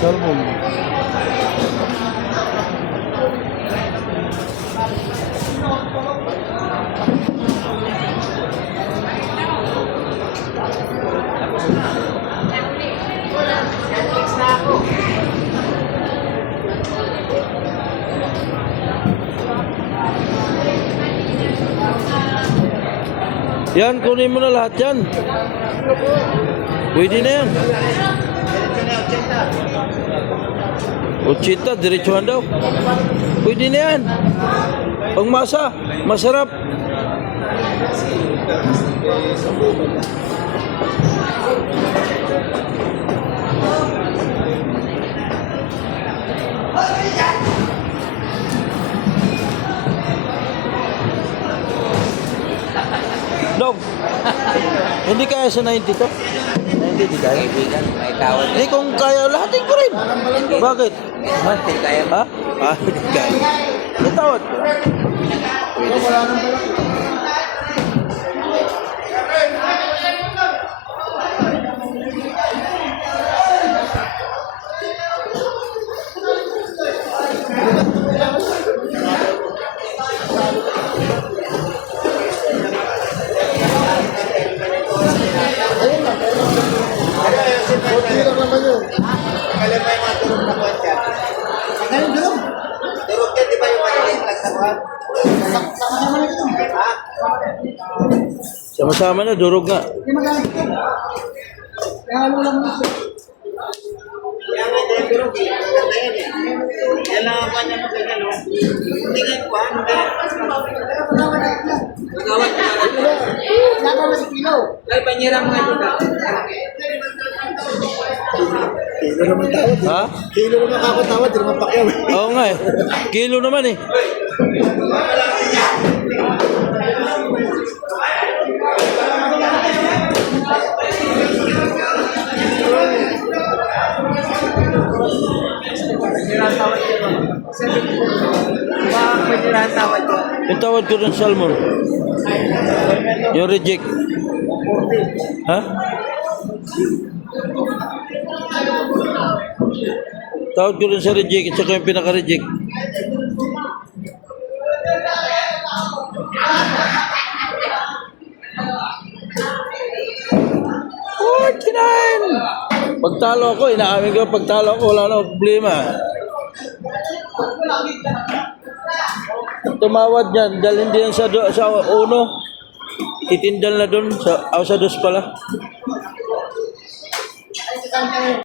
Salmon. Yan, kunin mo na lahat yan. Pwede na yan. 80, diretsuhan daw. Pwede na yan. Pang masa, masarap. Dog, hindi kaya sa 90 to? 90 di kaya? May tawad. Hindi kung kaya, lahatin ko rin. Bakit? Ha? Kaya mo. Ha? Ah, hindi kaya. May tawad ko. Sama-sama na, durog nga. Kilo naman tawad. Ha? Kilo naman ako tawad, di naman pakyaw. Oo nga eh. Kilo naman eh. Yung tawad ko ng salmon. Yung reject. Ha? Tawad ko rin sa reject at saka yung pinaka-reject. 49! Pagtalo ako, inaamin ko, pagtalo ako, wala na problema. Tumawad yan, dalhin din sa uno. Titindal na dun, sa dos pala.